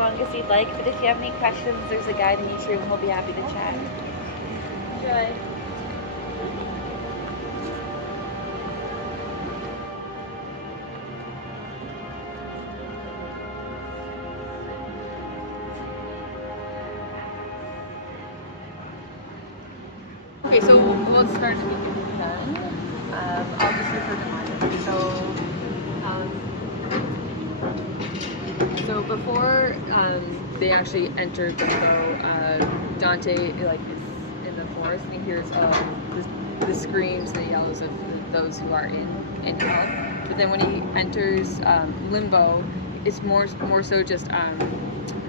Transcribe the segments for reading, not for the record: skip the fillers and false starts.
long as you'd like, but if you have any questions, there's a guide in each room. We'll be happy to chat. Enjoy. Okay, so let's start at the beginning then. I'll just refer to mine. So before they actually entered Limbo, Dante like is in the forest and he hears the screams, the yells of those who are in hell. But then when he enters Limbo, it's more so just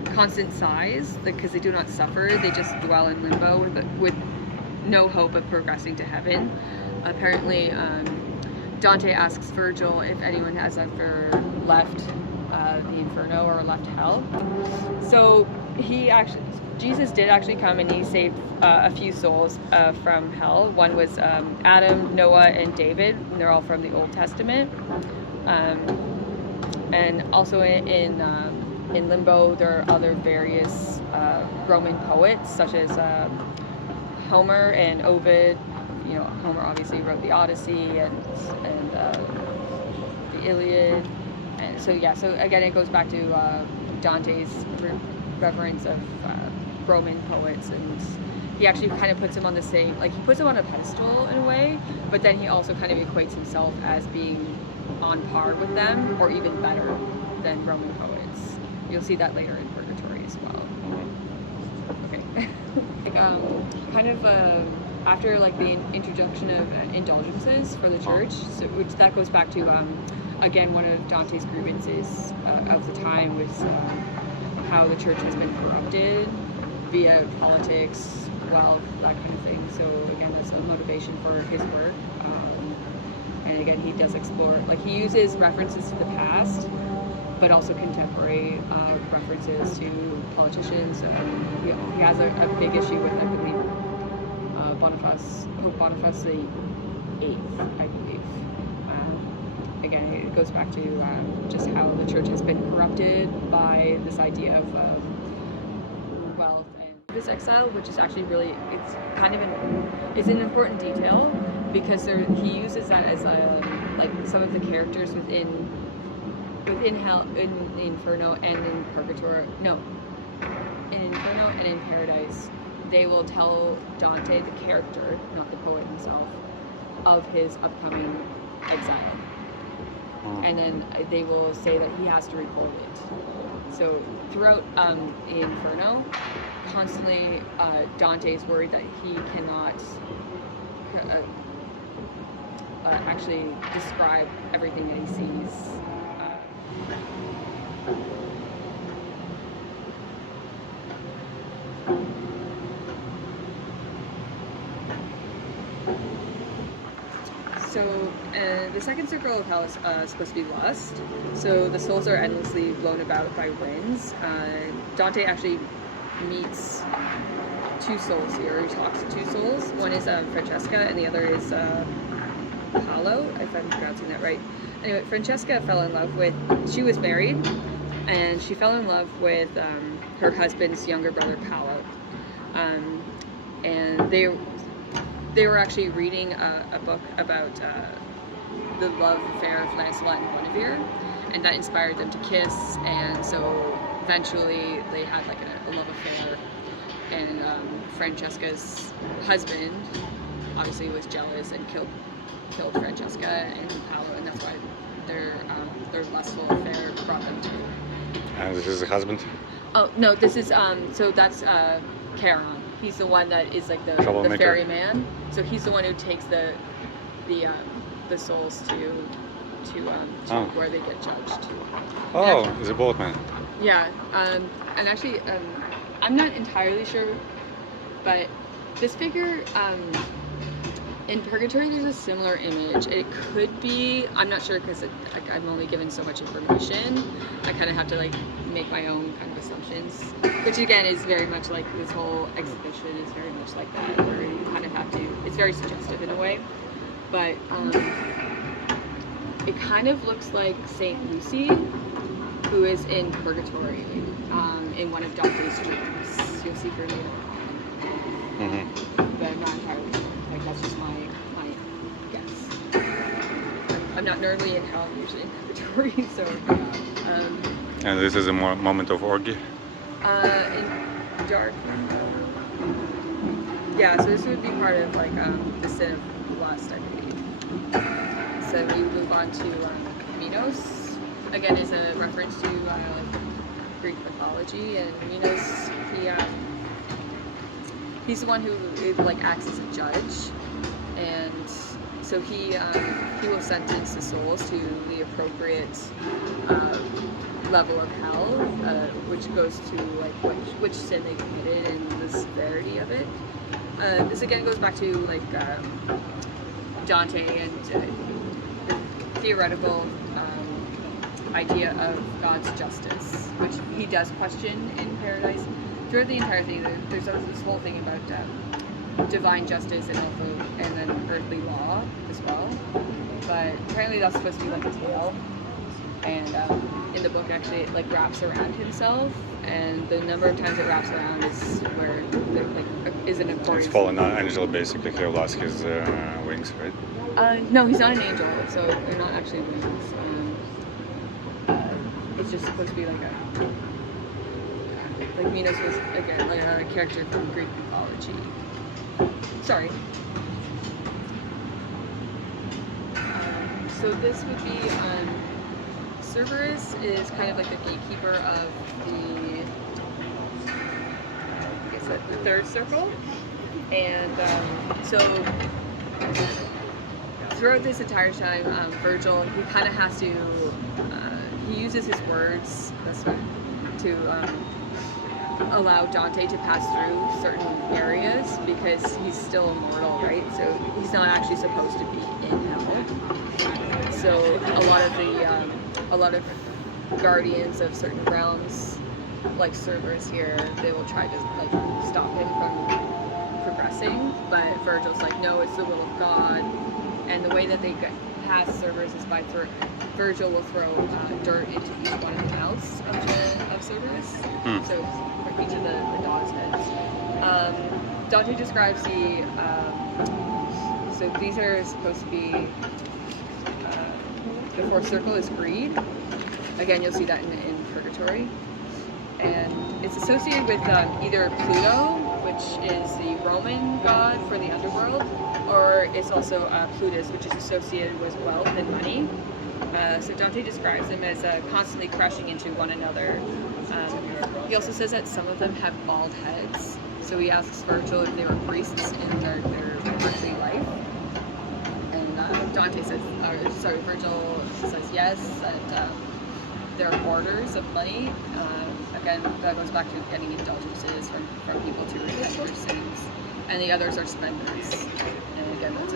constant sighs because they do not suffer. They just dwell in Limbo with no hope of progressing to heaven. Apparently, Dante asks Virgil if anyone has ever left the Inferno or left hell. So Jesus did actually come and he saved a few souls from hell. One was Adam, Noah, and David, and they're all from the Old Testament. And also in Limbo, there are other various Roman poets, such as Homer and Ovid. You know, Homer obviously wrote the Odyssey and the Iliad. And so yeah, so again, it goes back to Dante's reverence of Roman poets, and he actually kind of puts him on the same, like he puts him on a pedestal in a way, but then he also kind of equates himself as being on par with them, or even better than Roman poets. You'll see that later in Purgatory as well. Okay. After like the introduction of indulgences for the church, so which that goes back to again one of Dante's grievances of the time was how the church has been corrupted via politics, wealth, that kind of thing. So again, that's a motivation for his work. And again, he does explore, like he uses references to the past, but also contemporary references to politicians. He has a big issue with, I believe, Pope Boniface VIII, I believe. Again, it goes back to just how the church has been corrupted by this idea of wealth and this exile, which is actually really, it's kind of it's an important detail because he uses that as like some of the characters within hell, in Inferno and in Purgatory. No, in Inferno and in Paradise, they will tell Dante, the character, not the poet himself, of his upcoming exile. And then they will say that he has to record it. So throughout Inferno, constantly Dante's worried that he cannot actually describe everything that he sees. So the second circle of hell is supposed to be lust. So the souls are endlessly blown about by winds. Dante actually meets two souls here. He talks to two souls. One is Francesca and the other is Paolo, if I'm pronouncing that right. Anyway, Francesca fell in love with, she was married, and she fell in love with her husband's younger brother, Paolo. And they were actually reading a book about the love affair of Lancelot and Guinevere, and that inspired them to kiss, and so eventually they had like a love affair, and Francesca's husband obviously was jealous and killed Francesca and Paolo, and that's why their lustful affair brought them to. And this is the husband? Oh no, this is so that's Charon. He's the one that is like the ferryman. So he's the one who takes the souls to where they get judged. Oh, he's a boatman. Yeah, and actually, I'm not entirely sure, but this figure in Purgatory, there's a similar image. It could be, I'm not sure because I'm only given so much information. I kind of have to like make my own kind of assumptions, which again is very much like this whole exhibition is very much like that, where you kind of have to, it's very suggestive in a way, but it kind of looks like Saint Lucy, who is in Purgatory, in one of Dante's dreams. You'll see her later on. Mm-hmm. But I'm not entirely sure. Like, that's just my guess. I'm not nerdly in hell, I'm usually in Purgatory, so. And this is a moment of orgy? In dark. Yeah, so this would be part of like the sin of lust, I believe. So we move on to Minos. Again, is a reference to like Greek mythology, and Minos, he's the one who like acts as a judge, and so he will sentence the souls to the appropriate level of hell, which goes to like which sin they committed and the severity of it. This again goes back to like Dante and the theoretical idea of God's justice, which he does question in Paradise. Throughout the entire thing, there's this whole thing about divine justice and then earthly law as well. But apparently that's supposed to be like a tale, and in the book actually it like wraps around himself, and the number of times it wraps around is where is an important. It's fallen angel basically here lost his wings, right? No, he's not an angel, so they're not actually wings. It's just supposed to be like Minos was again like a character from Greek mythology. Sorry. So this would be Cerberus is kind of like the gatekeeper of the the third circle, and so throughout this entire time, Virgil he kind of has to he uses his words to allow Dante to pass through certain areas because he's still immortal, right? So he's not actually supposed to be in hell. So a lot of guardians of certain realms, like Cerberus here, they will try to like stop him from progressing. But Virgil's like, no, it's the will of God. And the way that they get past Cerberus is by Virgil will throw dirt into each one of the mouths of Cerberus. So for each of the dogs' heads. Dante describes so these are supposed to be the fourth circle is greed. Again, you'll see that in Purgatory. And it's associated with either Pluto, which is the Roman god for the underworld, or it's also Plutus, which is associated with wealth and money. So Dante describes them as constantly crashing into one another. He also says that some of them have bald heads. So he asks Virgil if they were priests in their earthly life. And Virgil says yes, that they're hoarders of money. Again, that goes back to getting indulgences from people to repent their sins. And the others are spenders. And again, that's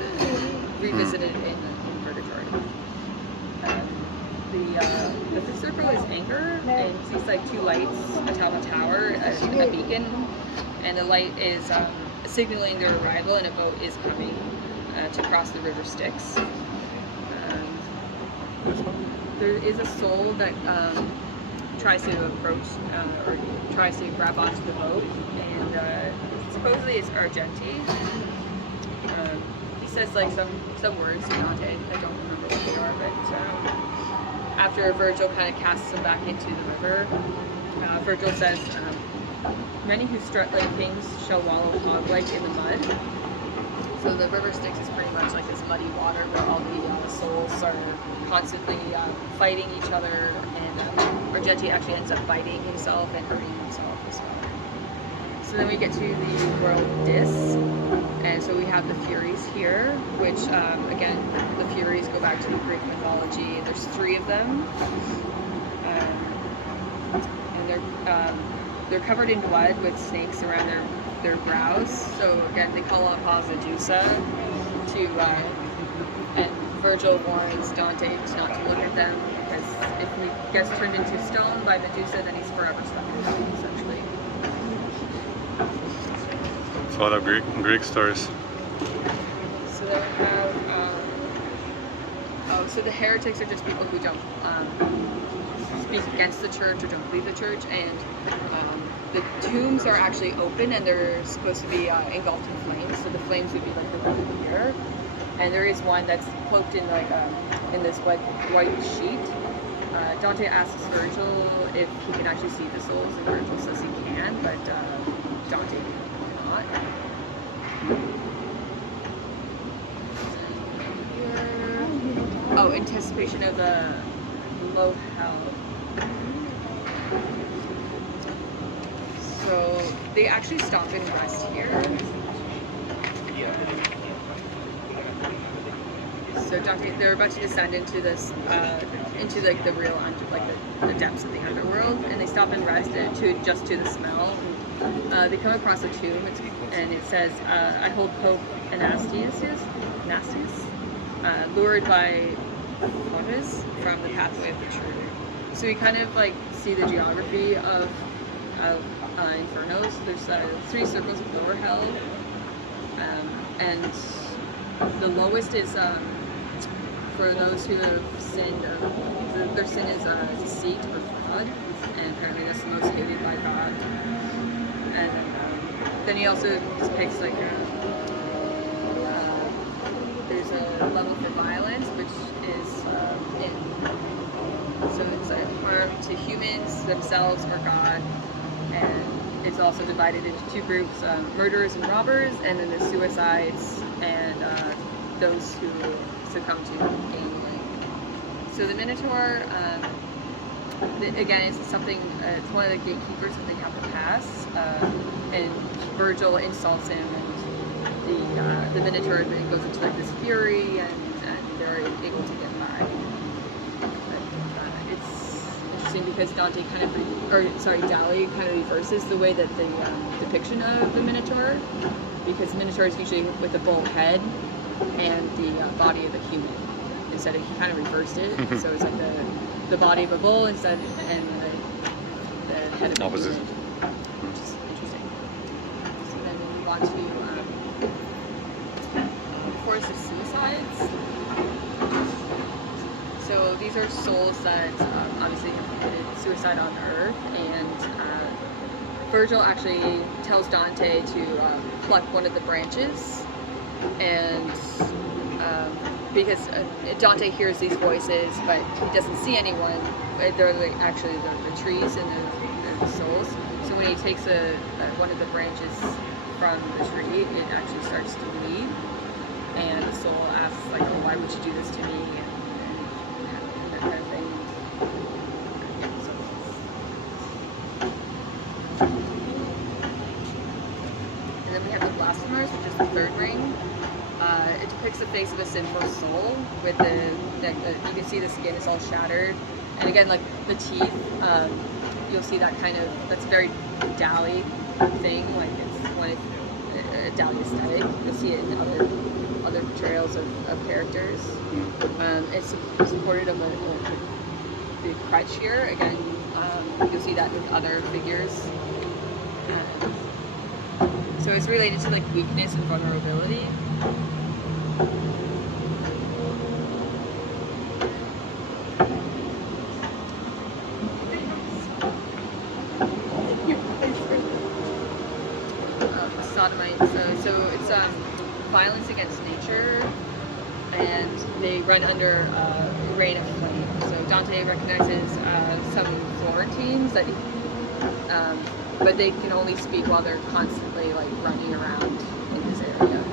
revisited in Purgatory. The fifth circle is anger, and you see like two lights atop a tower, a beacon, and the light is signaling their arrival, and a boat is coming to cross the river Styx. There is a soul that tries to approach or tries to grab onto the boat, and supposedly it's Argenti. He says like some words to Dante. I don't remember what they are, but after Virgil kind of casts him back into the river, Virgil says, "Many who strut like kings shall wallow hog-like in the mud." So the river Styx is pretty much like this muddy water where all the souls are constantly fighting each other, and Argenti actually ends up biting himself and hurting himself as well. So then we get to the world Dis, and so we have the Furies here, which again, the Furies go back to the Greek mythology. There's 3 of them, and they're covered in blood with snakes around their brows. So again, they call upon Medusa to, and Virgil warns Dante not to look at them, because if he gets turned into stone by Medusa, then he's forever stuck in hell, essentially. It's a lot of Greek stories. So then we have, So the heretics are just people who don't speak against the church or don't believe the church, and the tombs are actually open and they're supposed to be engulfed in flames. So the flames would be like the red here, and there is one that's cloaked in like in this white sheet. Dante asks Virgil if he can actually see the souls, and Virgil says he can, but Dante cannot. Oh, anticipation of the low hell. So they actually stop and rest here. So Dante, they're about to descend into this, into like the real the depths of the underworld, and they stop and rest just to the smell. They come across a tomb, and it says, "I hold Pope Anastasius, lured by Furies from the pathway of the church." So we kind of like see the geography of Infernos. There's 3 circles of lower hell, and the lowest is for those who have sinned. Their sin is deceit or fraud, and apparently that's the most hated by God. And then he also depicts like there's a level for violence, which is so it's like harm to humans themselves or God, and it's also divided into 2 groups: murderers and robbers, and then there's suicides and those who succumb to gambling. So the Minotaur, again, it's something. It's one of the gatekeepers that they have to pass, and Virgil insults him, and the Minotaur then goes into like this fury, and they're able to get by. It's interesting because Dante Dali kind of reverses the way that the depiction of the Minotaur, because the Minotaur is usually with a bull head and the body of a human. Instead, he kind of reversed it, so it's like the body of a bull instead, and the head of a opposite, human, which is interesting. So then we move on to Forest of Suicides. So these are souls that obviously have committed suicide on Earth, and Virgil actually tells Dante to pluck one of the branches, and because Dante hears these voices, but he doesn't see anyone. They're actually the trees and the souls. So when he takes one of the branches from the tree, it actually starts to bleed, and the soul asks like, "Oh, why would you do this to me?" and that kind of thing. And then we have the blasphemers, which is the 3rd ring. It depicts the face of a sinful soul with you can see the skin is all shattered, and again, like the teeth, you'll see that that's very Dali thing, like it's when it's a Dali aesthetic. You'll see it in other portrayals of characters. It's supported of the crutch here. Again, you'll see that with other figures. So it's related to like weakness and vulnerability. Sodomite. So it's violence against nature, and they run under a rain of flame. So Dante recognizes some Florentines that, but they can only speak while they're constantly like running around in this area.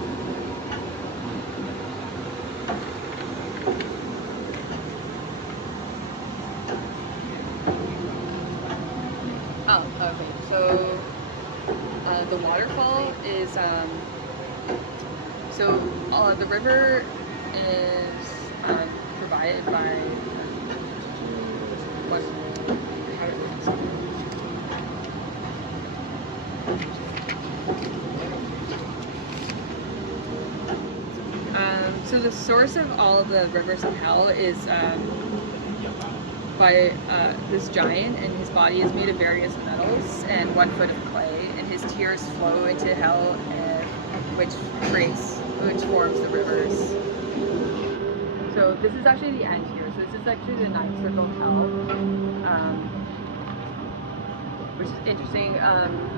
Oh, okay. So the waterfall is the river is provided by so the source of all of the rivers of hell is by this giant, and his body is made of various metals and 1 foot of clay, and his tears flow into hell, which forms the rivers. So this is actually the end here. So this is actually the ninth circle of hell, which is interesting.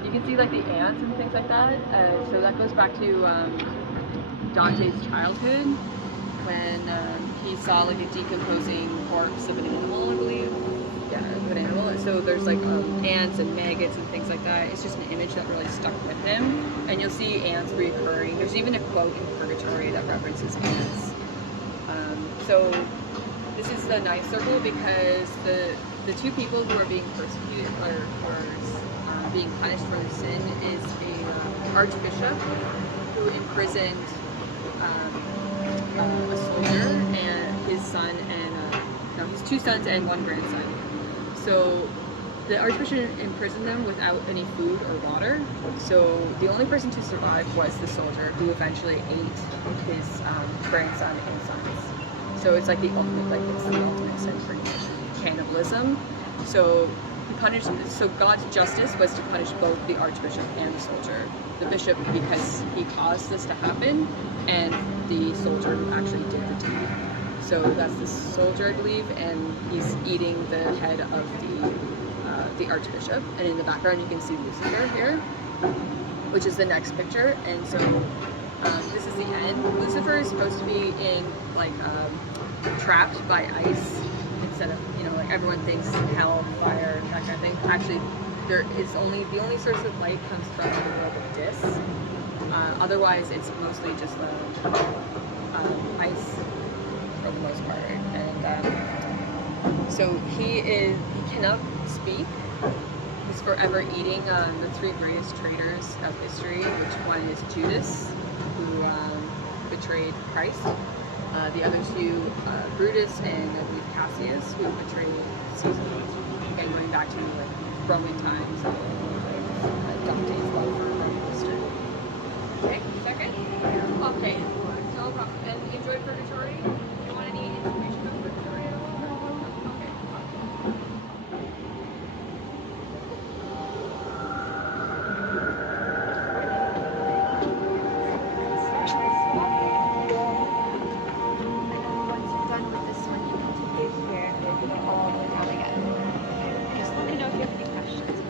You can see like the ants and things like that. So that goes back to Dante's childhood when he saw like a decomposing corpse of an animal, I believe. Yeah, of an animal. So there's like ants and maggots and things like that. It's just an image that really stuck with him. And you'll see ants reoccurring. There's even a quote in Purgatory that references ants. So this is the ninth circle because the two people who are being persecuted or being punished for their sin is a archbishop who imprisoned a soldier and his son and his two sons and one grandson. So the archbishop imprisoned them without any food or water. So the only person to survive was the soldier, who eventually ate his grandson and sons. So it's like the ultimate, like it's the ultimate sin for cannibalism. So he punished. So God's justice was to punish both the archbishop and the soldier. The bishop because he caused this to happen, and the soldier who actually did the deed. So that's the soldier, I believe, and he's eating the head of the archbishop. And in the background, you can see Lucifer here, which is the next picture. And so this is the end. Lucifer is supposed to be in like trapped by ice instead of like everyone thinks hell, fire, that kind of thing. Actually, there is the only source of light comes from the world of Dis. Otherwise, it's mostly just ice for the most part. And so he cannot speak. He's forever eating the three greatest traitors of history, which one is Judas, who betrayed Christ. The other two, Brutus and I believe Cassius, who betrayed Caesar. Again, going back to like Roman times and Dante's love for Roman history. Okay, second? Okay, no problem. And you enjoyed Purgatory? Do you want any information on Purgatory at all? Okay. Once you're done with this one, you can take it here and do it all the way down again. Just let me know if you have any questions.